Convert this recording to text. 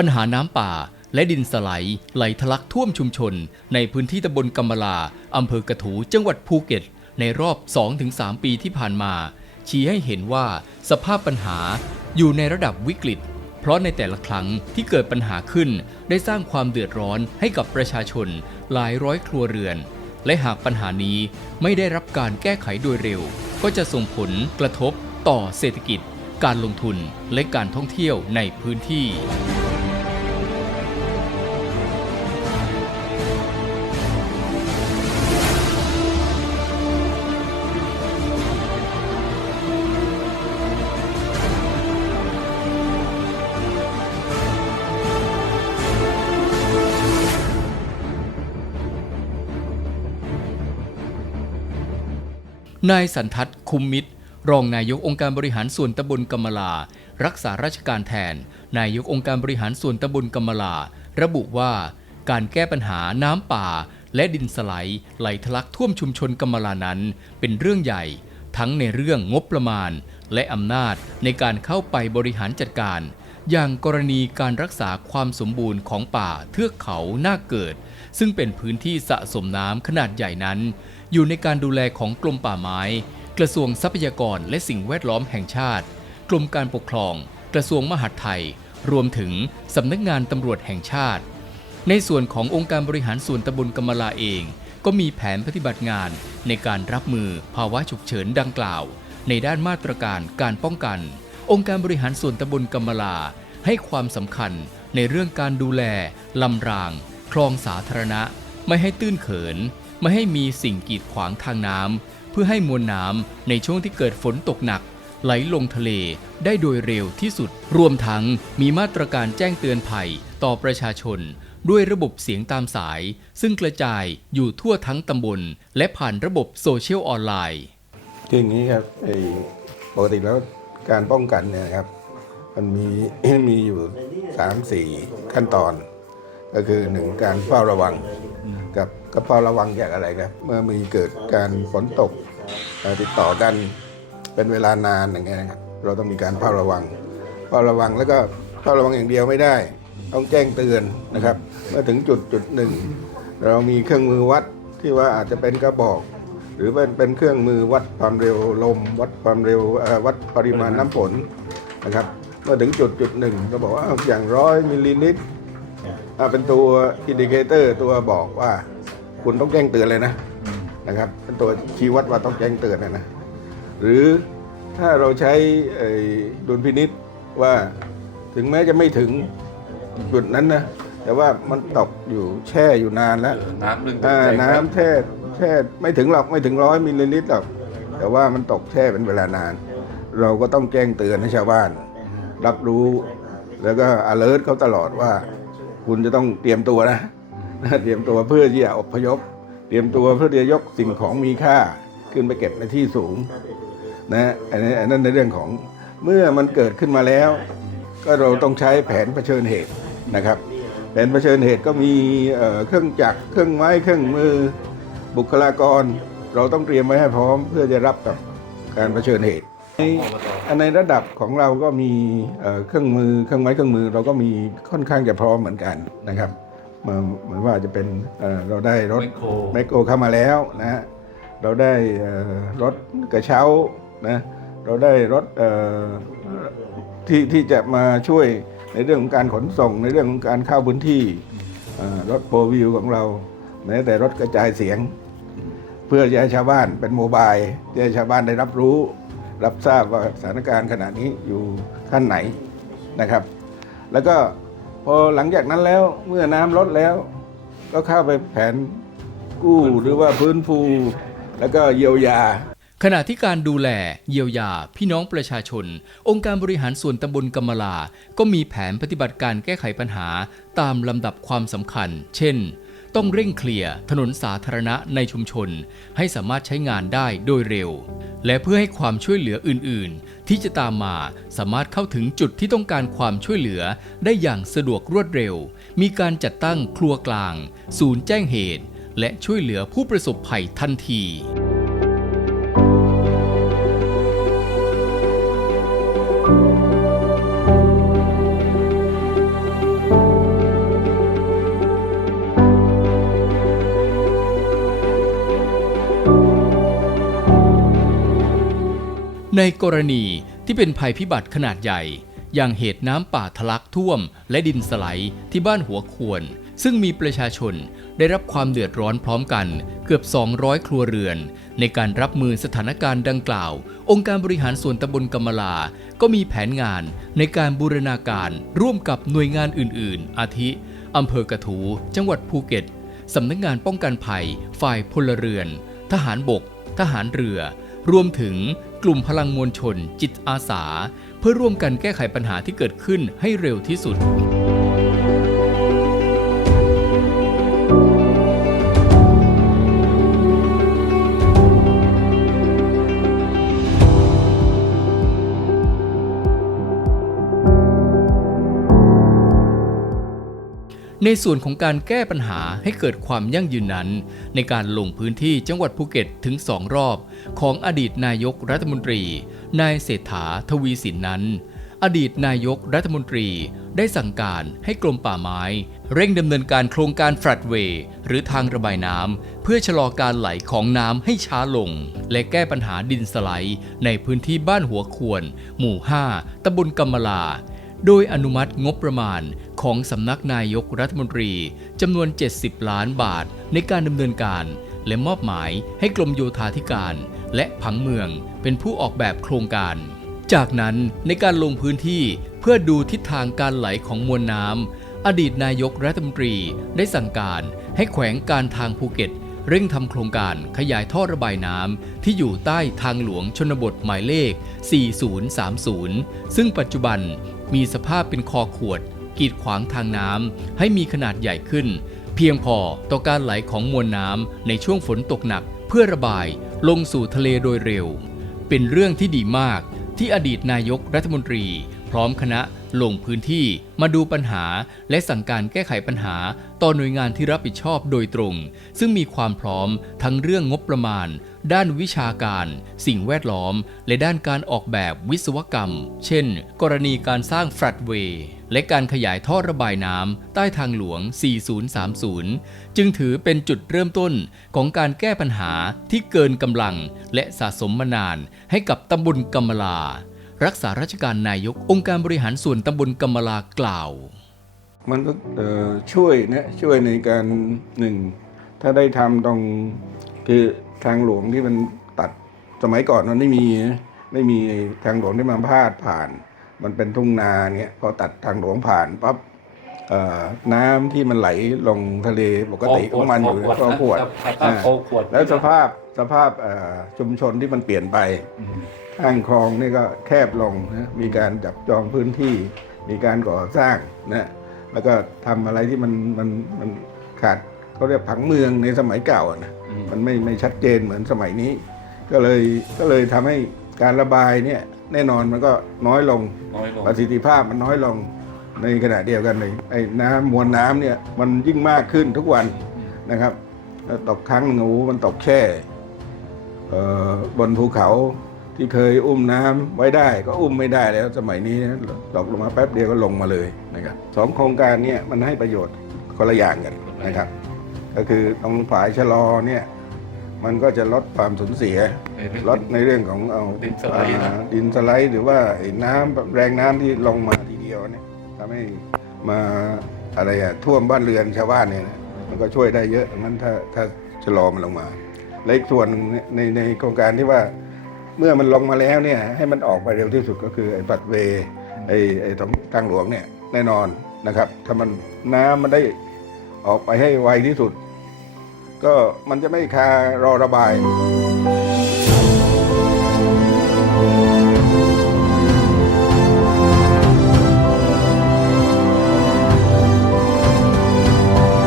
ปัญหาน้ำป่าและดินสไลด์ไหลทะลักท่วมชุมชน ในพื้นที่ตำบลกำมะลาอำเภอกระถูจังหวัดภูเก็ต ในรอบ 2-3 ปีที่ผ่านมา ชี้ให้เห็นว่าสภาพปัญหาอยู่ในระดับวิกฤต เพราะในแต่ละครั้งที่เกิดปัญหาขึ้น ได้สร้างความเดือดร้อนให้กับประชาชน หลายร้อยครัวเรือน และหากปัญหานี้ไม่ได้รับการแก้ไขโดยเร็ว ก็จะส่งผลกระทบต่อเศรษฐกิจ การลงทุนและการท่องเที่ยวในพื้นที่ นายสันทัศน์คุมมิตร รองนายกองค์การบริหารส่วนตำบลกำมลา รักษาราชการแทน นายกองค์การบริหารส่วนตำบลกำมลา ระบุว่า การแก้ปัญหาน้ำป่า และดินสไลด์ไหลทะลักท่วมชุมชนกำมลานั้น เป็นเรื่องใหญ่ ทั้งในเรื่องงบประมาณ และอำนาจในการเข้าไปบริหารจัดการ อย่างกรณีการรักษาความสมบูรณ์ของป่าเทือกเขาหน้าเกิด ซึ่งเป็นพื้นที่สะสมน้ำขนาดใหญ่นั้น อยู่ในการดูแลของกรมป่าไม้ กระทรวงทรัพยากรและสิ่งแวดล้อมแห่งชาติ กรมการปกครอง กระทรวงมหาดไทย รวมถึงสำนักงานตำรวจแห่งชาติ ในส่วนขององค์การบริหารส่วนตำบลกำมะลาเอง ก็มีแผนปฏิบัติงานในการรับมือภาวะฉุกเฉินดังกล่าว ในด้านมาตรการการป้องกัน องค์การบริหารส่วนตำบลกำมะลา ให้ความสำคัญในเรื่องการดูแลลำราง คลองสาธารณะ ไม่ให้ตื้นเขิน ไม่ให้มีสิ่งกีดขวางทางน้ำเพื่อให้มวลน้ำในช่วงที่เกิดฝนตกหนัก ไหลลงทะเลได้โดยเร็วที่สุด รวมทั้งมีมาตรการแจ้งเตือนภัยต่อประชาชน ด้วยระบบเสียงตามสาย ซึ่งกระจายอยู่ทั่วทั้งตำบล และผ่านระบบโซเชียลออนไลน์คืออย่างนี้ครับไอ้ปกติแล้วการป้องกันเนี่ยนะครับมันมีมีอยู่สามสี่ขั้นตอน ก็คือหนึ่งการเฝ้าระวัง ก็เฝ้าระวังจากอะไรครับเมื่อมีเกิดการฝนตกติดต่อกันเป็นเวลานานอย่างเงี้ยนะครับเราต้องมีการเฝ้าระวังเฝ้าระวังแล้วก็เฝ้าระวังอย่างเดียวไม่ได้ ต้องแจ้งเตือนนะครับเมื่อถึงจุดจุดหนึ่ง เรามีเครื่องมือวัดที่ว่าอาจจะเป็นกระบอก หรือเป็นเป็นเครื่องมือวัดความเร็วลม วัดความเร็ววัดปริมาณน้ำฝนนะครับเมื่อถึงจุดจุดหนึ่งก็บอกว่าอย่างร้อยมิลลิลิตรอ่าเป็นตัวอินดิเคเตอร์ตัวบอกว่า คุณต้องแจ้งเตือนเลยนะนะครับเป็นตัวชี้วัดว่าต้องแจ้งเตือนนะนะหรือถ้าเราใช้ไอ้ดุลพินิษว่าถึงแม้จะไม่ถึงจุดนั้นนะแต่ว่ามันตกอยู่แช่อยู่นานแล้ว น้ำเรื่องอ่าแรงไหมน้ำแช่แช่ไม่ถึงหรอกไม่ถึงร้อยมิลลิลิตรหรอก แต่ว่ามันตกแช่เป็นเวลานาน เราก็ต้องแจ้งเตือนให้ชาวบ้าน รับรู้ แล้วก็ alert เขาตลอดว่า คุณจะต้องเตรียมตัวนะ เตรียมตัวเพื่อที่จะอพยพ เตรียมตัวเพื่อที่จะยกสิ่งของมีค่าขึ้นไปเก็บในที่สูงนะอันนี้อันนั้นในเรื่องของเมื่อมันเกิดขึ้นมาแล้ว ก็เราต้องใช้แผนเผชิญเหตุนะครับ แผนเผชิญเหตุก็มีเครื่องจักรเครื่องไม้เครื่องมือบุคลากร เราต้องเตรียมไว้ให้พร้อม เพื่อจะรับกับการเผชิญเหตุในในระดับของเราก็มีเครื่องมือเครื่องไม้เครื่องมือ เราก็มีค่อนข้างจะพร้อมเหมือนกันนะครับ เหมือนเหมือนว่าจะเป็นเอ่อเราได้รถแมคโครแมคโครเข้ามาแล้วนะฮะเราได้เอ่อรถกระเช้านะเราได้รถเอ่อที่ที่จะมาช่วยในเรื่องของการขนส่งในเรื่องของการเข้าพื้นที่เอ่อรถโปรวิวของเราแม้แต่รถกระจายเสียง เพื่อจะให้ชาวบ้านเป็นโมบายจะให้ชาวบ้านได้รับรู้ รับทราบว่าสถานการณ์ขณะนี้อยู่ขั้นไหนนะครับ แล้วก็ พอหลังจากนั้นแล้วเมื่อน้ำลดแล้ว ก็เข้าไปแผนกู้หรือว่าพื้นฟูแล้วก็เยียวยา ขณะที่การดูแลเยียวยา พี่น้องประชาชน องค์การบริหารส่วนตำบลกำมะลา ก็มีแผนปฏิบัติการแก้ไขปัญหาตามลำดับความสำคัญ เช่น ต้องเร่งเคลียร์ถนนสาธารณะในชุมชน ให้สามารถใช้งานได้โดยเร็ว และเพื่อให้ความช่วยเหลืออื่น ๆ ที่จะตามมาสามารถเข้าถึงจุดที่ต้องการความช่วยเหลือได้อย่างสะดวกรวดเร็ว มีการจัดตั้งครัวกลาง ศูนย์แจ้งเหตุ และช่วยเหลือผู้ประสบภัยทันที ในกรณีที่เป็นภัยพิบัติขนาดใหญ่ อย่างเหตุน้ำป่าทะลักท่วม และดินสไลด์ที่บ้านหัวควร ซึ่งมีประชาชนได้รับความเดือดร้อนพร้อมกันเกือบ 200 ครัวเรือน ในการรับมือสถานการณ์ดังกล่าว องค์การบริหารส่วนตำบลกำมลา ก็มีแผนงานในการบูรณาการร่วมกับหน่วยงานอื่น ๆ อาทิอำเภอกระถู จังหวัดภูเก็ตสำนักงานป้องกันภัย ฝ่ายพลเรือน ทหารบก ทหารเรือ รวมถึง กลุ่มพลังมวลชน จิตอาสา เพื่อร่วมกันแก้ไขปัญหาที่เกิดขึ้นให้เร็วที่สุด ในส่วนของการแก้ปัญหาให้เกิดความยั่งยืนนั้น ในการลงพื้นที่จังหวัดภูเก็ตถึงสองรอบ ของอดีตนายกรัฐมนตรี นายเศรษฐาทวีสินนั้น อดีตนายกรัฐมนตรีได้สั่งการให้กรมป่าไม้ เร่งดำเนินการโครงการฟลัดเวย์หรือทางระบายน้ำเพื่อชะลอการไหลของน้ำให้ช้าลง และแก้ปัญหาดินสไลด์ในพื้นที่บ้านหัวควร หมู่ 5ตำบลกำมะลา โดยอนุมัติงบประมาณของสำนักนายกรัฐมนตรีจำนวน 70 ล้านบาทในการดำเนินการ และมอบหมายให้กรมโยธาธิการ และผังเมืองเป็นผู้ออกแบบโครงการ จากนั้นในการลงพื้นที่เพื่อดูทิศทางการไหลของมวลน้ำอดีตนายกรัฐมนตรีได้สั่งการให้แขวงการทางภูเก็ตเร่งทำโครงการขยายท่อระบายน้ำที่อยู่ใต้ทางหลวงชนบทหมายเลข 4030 ซึ่งปัจจุบัน มีสภาพเป็นคอขวด กีดขวางทางน้ำให้มีขนาดใหญ่ขึ้น เพียงพอต่อการไหลของมวลน้ำในช่วงฝนตกหนักเพื่อระบายลงสู่ทะเลโดยเร็ว เป็นเรื่องที่ดีมากที่อดีตนายกรัฐมนตรี พร้อมคณะลงพื้นที่มาดูปัญหาและสั่งการแก้ไขปัญหาต่อหน่วยงานที่รับผิดชอบโดยตรง ซึ่งมีความพร้อมทั้งเรื่องงบประมาณ ด้านวิชาการ สิ่งแวดล้อม และด้านการออกแบบวิศวกรรม เช่น กรณีการสร้างฟลัดเวย์และการขยายท่อระบายน้ำใต้ทางหลวง 4030 จึงถือเป็นจุดเริ่มต้นของการแก้ปัญหาที่เกินกำลังและสะสมมานานให้กับตำบลกำมลา รักษาราชการนายกองค์การบริหารส่วนตำบลกำมลากล่าว มันก็ช่วยนะช่วยในการหนึ่งถ้าได้ทำตรงคือ ทางหลวงที่มันตัดสมัยก่อนมันไม่มีนะไม่มีทางหลวงที่มาพาดผ่าน มันเป็นทุ่งนาเงี้ยพอตัดทางหลวงผ่านปั๊บเอ่อน้ำที่มันไหลลงทะเลปกติของมันอยู่ก็ขวดถ้าโคขวดแล้วสภาพสภาพเอ่อชุมชนที่มันเปลี่ยนไปข้างคลองนี่ก็แคบลงนะมีการจับจองพื้นที่ มีการก่อสร้างนะแล้วก็ทำอะไรที่มันมันมันขาดเขาเรียกผังเมืองในสมัยเก่าอะนะ มันไม่ไม่ชัดเจนเหมือนสมัยนี้ ก็เลยก็เลยทำให้การระบายเนี่ยแน่นอนมันก็น้อยลงน้อยลงประสิทธิภาพมันน้อยลงในขณะเดียวกันเลยไอ้น้ำมวลน้ำเนี่ยมันยิ่งมากขึ้นทุกวันนะครับแล้วตกครั้งหนูมันตกแช่เอ่อบนภูเขาที่เคยอุ้มน้ำไว้ได้ก็อุ้มไม่ได้แล้วสมัยนี้นะตกลงมาแป๊บเดียวก็ลงมาเลยนะครับสองโครงการเนี่ยมันให้ประโยชน์คนละอย่างกันนะครับ ก็คือตรงฝายชะลอเนี่ยมันก็จะลดความสูญเสีย ลดในเรื่องของเอาดินสไลด์นะอ่าดินสไลด์หรือว่าไอ้น้ำแรงน้ำที่ลงมาทีเดียวเนี่ยทำให้มาอะไรอะท่วมบ้านเรือนชาวบ้านเนี่ยนะมันก็ช่วยได้เยอะงั้นถ้าถ้าชะลอมันลงมาและอีกส่วนในในโครงการที่ว่าเมื่อมันลงมาแล้วเนี่ยให้มันออกไปเร็วที่สุดก็คือไอ้บัตรเวย์ไอ้ไอ้ทางทางหลวงเนี่ยแน่นอนนะครับ ถ้ามันน้ำมันได้ออกไปให้ไวที่สุด ก็มันจะไม่คารอระบาย